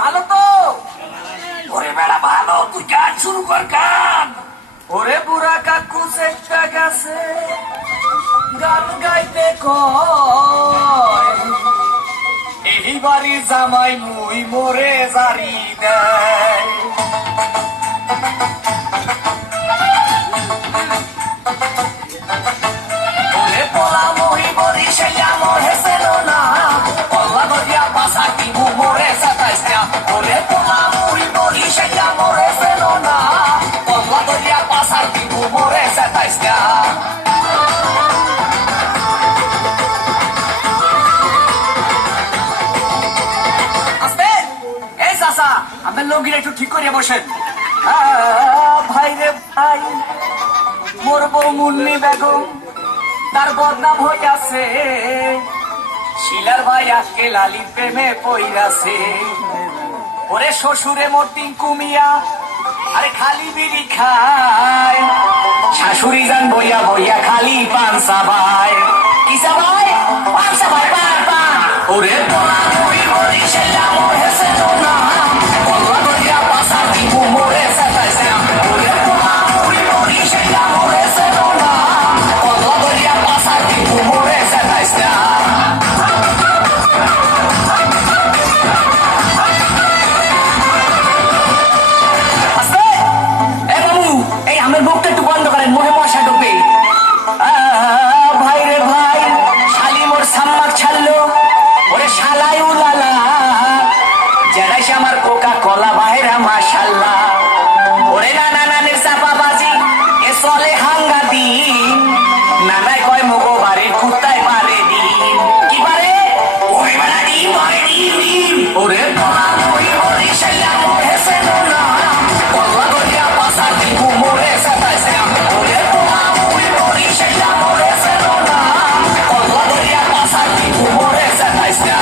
ভালো তো? ওরে বেড়া ভালো, তুই গান শুরু কর গান। ওরে বুড়া কাকু চেষ্টা গেছে গান গাইতে কয়, এই বাড়ি জামাই মুই মোরে জারি দেয়। ওরে পোলা মুই বরি সেয়া মোরে সেলো না, পল্লা নদিয়া পাশা কিমু মোরে সাতাইছা। ওরে পোলা মুই বরি সেয়া মোরে সেলো না, পল্লা নদিয়া পাশা কিমু মোরে সাতাইছা। আপনার লোকগুলো একটু ঠিক করিয়া বসেন। ভাই রে ভাই, মোর বউ মুন্নি বেগম তার বদনাম হইয়াছে, শিলার ভাই আজকে লালির প্রেমে পইরাছে। ওরে শ্বশুরে মোর টিঙ্কু মিয়া আরে খালি বিড়ি খায়, শাশুড়ি যান বইয়া বইয়া খালি পান চাবায়। কি চাবায়? পান চাবায়, পান পান। ওরে পোলা মুই বলি সেটা মোর হেসে না, পল্লা নদিয়া পাশা কিমু মোরে সাতাইছা। ওরে পোলা মুই বলি সেটা মোর হেসে না, পল্লা নদিয়া পাশা কিমু মোরে সাতাইছা। আমার বুকটা একটু বন্ধ করেন, মোহে মশা ঢুকবে। ভাই রে ভাই, শালি মোর সাম্মাক ছাড়লো, ওরে শালাই উলালা, যেটাই সে আমার কোকা কলা বাহেরা মাশাল্লাহ। ওরে নানা নানের চাপাবাজি এ চলে হাঙ্গা দিন, নানায় কয় মগো বাড়ির কুত্তায় পারে দিন। কি পারে? ওই বেলা ডিম পারে ডিম। ওরে পোলা মুই বলি সেটা মোর হেসে না, পল্লা নদিয়া পাশা কিমু মোরে সাতাইছা। ওরে পোলা মুই বলি সেটা মোর হেসে না, পল্লা নদিয়া পাশা কিমু মোরে সাতাইছা।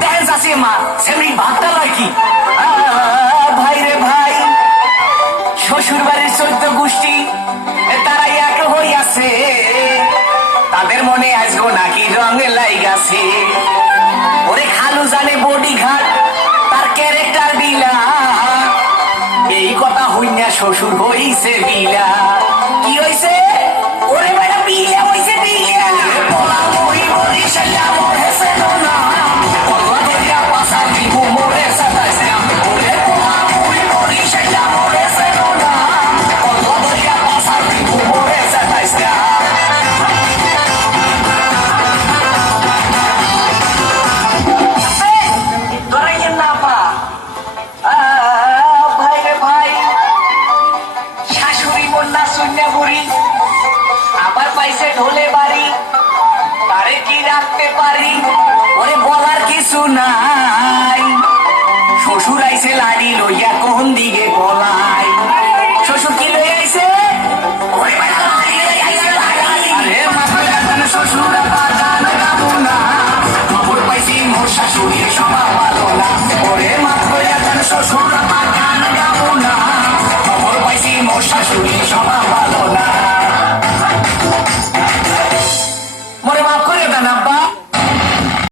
দেখেন চাষি মা সেমনি ভাতটা লয় কি? ভাই রে ভাই, শ্বশুর বাড়ির 14 গোষ্ঠী তারাই এক হইয়াছে, তাদের মনে আজগো নাকি রঙে লাইগাছে। ওরে খালু জানে বডি ঘাট তার ক্যারেক্টার বিলা, এই কথা হইনা শ্বশুর হইছে বিলা। কি হইছে? ওরে বেটা বিলা হইছে বিলা। পোলা মুই বলি সেটা মোর হেসে না, পল্লা নদিয়া পাশা কিমু মোরে সাতাইছা। ওরে পোলা মুই বলি সেটা মোর হেসে না, পল্লা নদিয়া পাশা কিমু মোরে সাতাইছা। ধরাইয়েন না পা। ভাই রে ভাই, শাশুড়ি বন্যা শূন্য বুড়ি আবার পাইছে ঢোলে বাড়ি, তারে কি রাখতে পারি? ওরে বলার কিছু নাই, শ্বশুর আইছে লাড়ি লই